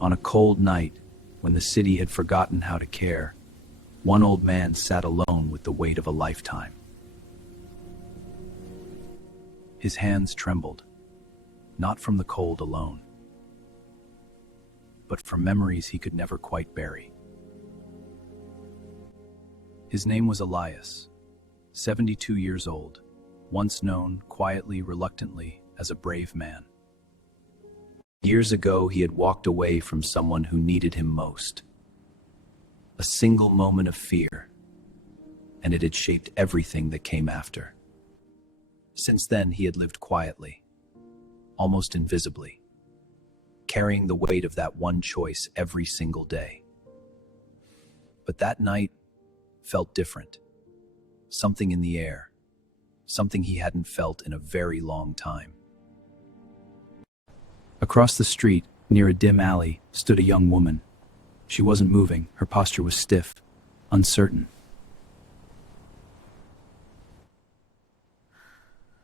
On a cold night, when the city had forgotten how to care, one old man sat alone with the weight of a lifetime. His hands trembled, not from the cold alone, but from memories he could never quite bury. His name was Elias, 72 years old, once known, quietly, reluctantly, as a brave man. Years ago, he had walked away from someone who needed him most. A single moment of fear, and it had shaped everything that came after. Since then, he had lived quietly, almost invisibly, carrying the weight of that one choice every single day. But that night felt different. Something in the air, something he hadn't felt in a very long time. Across the street, near a dim alley, stood a young woman. She wasn't moving. Her posture was stiff, uncertain.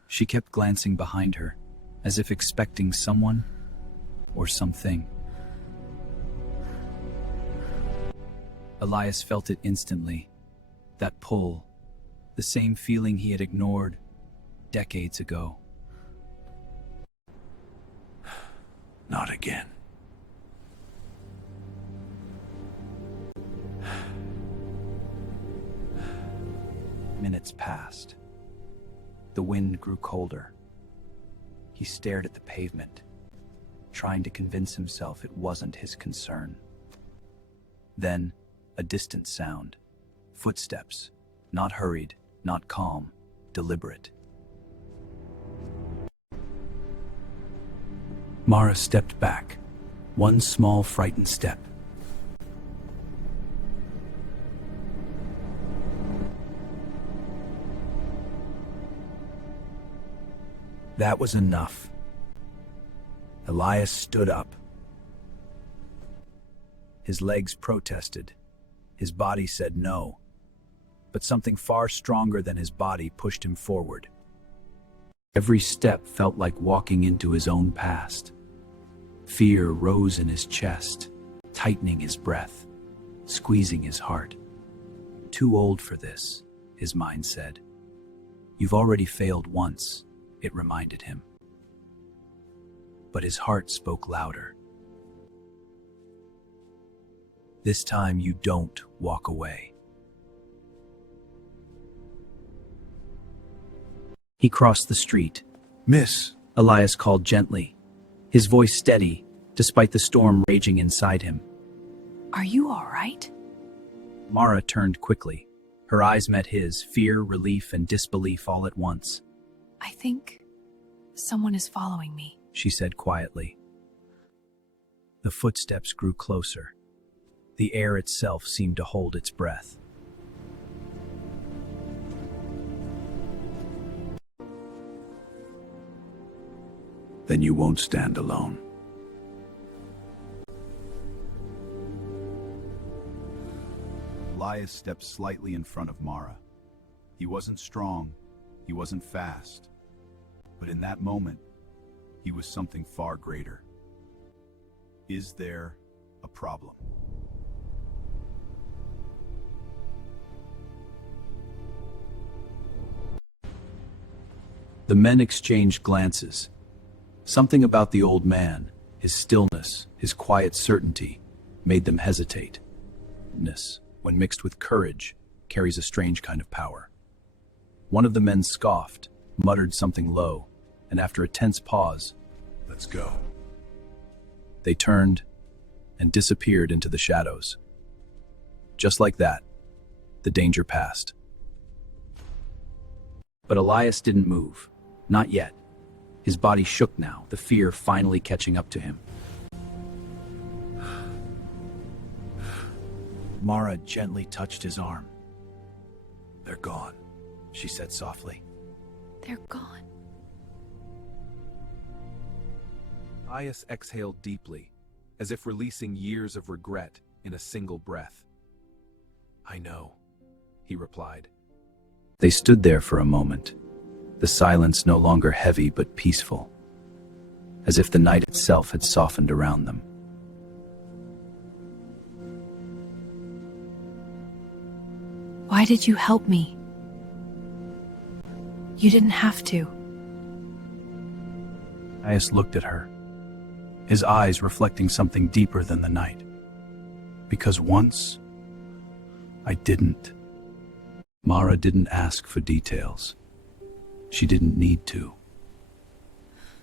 She kept glancing behind her, as if expecting someone or something. Elias felt it instantly, that pull, the same feeling he had ignored decades ago. Not again. Minutes passed. The wind grew colder. He stared at the pavement, trying to convince himself it wasn't his concern. Then, a distant sound. Footsteps. Not hurried, not calm, deliberate. Mara stepped back, one small frightened step. That was enough. Elias stood up. His legs protested. His body said no. But something far stronger than his body pushed him forward. Every step felt like walking into his own past. Fear rose in his chest, tightening his breath, squeezing his heart. Too old for this, his mind said. You've already failed once, it reminded him. But his heart spoke louder. This time you don't walk away. He crossed the street. Miss, Elias called gently, his voice steady, despite the storm raging inside him. Are you all right? Mara turned quickly. Her eyes met his, fear, relief, and disbelief all at once. I think someone is following me, she said quietly. The footsteps grew closer. The air itself seemed to hold its breath. then you won't stand alone. Elias stepped slightly in front of Mara. He wasn't strong, he wasn't fast, but in that moment, he was something far greater. Is there a problem? The men exchanged glances. Something about the old man, his stillness, his quiet certainty, made them hesitate. When mixed with courage, carries a strange kind of power. One of the men scoffed, muttered something low, and after a tense pause, Let's go. they turned and disappeared into the shadows. Just like that, the danger passed. But Elias didn't move. Not yet. His body shook now, the fear finally catching up to him. Mara gently touched his arm. "They're gone," she said softly. They're gone. Elias exhaled deeply, as if releasing years of regret in a single breath. "I know," he replied. They stood there for a moment, the silence no longer heavy but peaceful, as if the night itself had softened around them. Why did you help me? You didn't have to. Elias looked at her, his eyes reflecting something deeper than the night. Because once, I didn't. Mara didn't ask for details. She didn't need to.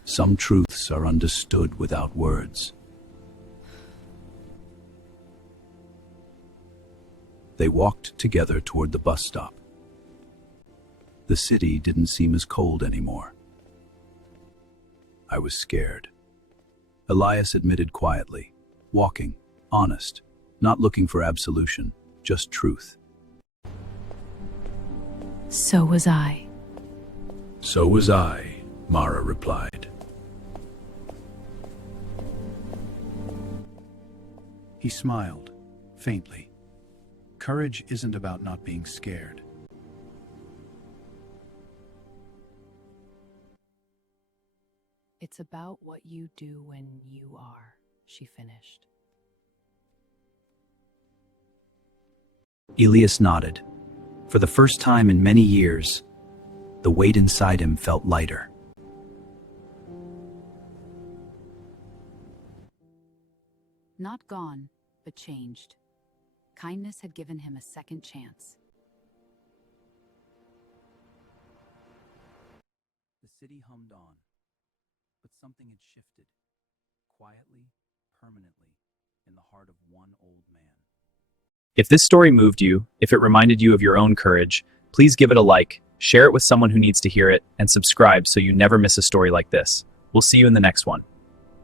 Some truths are understood without words. They walked together toward the bus stop. The city didn't seem as cold anymore. I was scared. Elias admitted quietly, walking, honest, not looking for absolution, just truth. So was I. So was I, Mara replied. He smiled, faintly. Courage isn't about not being scared. It's about what you do when you are, she finished. Elias nodded. For the first time in many years, the weight inside him felt lighter. Not gone, but changed. Kindness had given him a second chance. The city hummed on, but something had shifted, quietly, permanently, in the heart of one old man. If this story moved you, if it reminded you of your own courage, please give it a like, share it with someone who needs to hear it, and subscribe so you never miss a story like this. We'll see you in the next one.